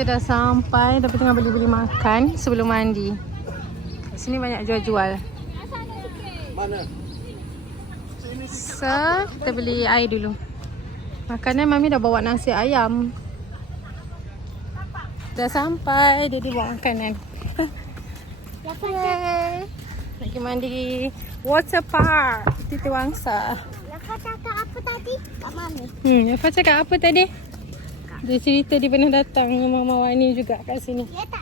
Kita dah sampai, tapi tengah beli-beli makan sebelum mandi. Kat sini banyak jual-jual. Mana? So, kita beli air dulu. Makanan Mami dah bawa nasi ayam. Dah sampai, dia bawa makanan. Yeay. Nak pergi mandi water park Titi Wangsa. Laka cakap apa tadi? Kat mana? Yafa cakap apa tadi? Dia cerita dia pernah datang dengan Mama Wani juga kat sini. Dia tak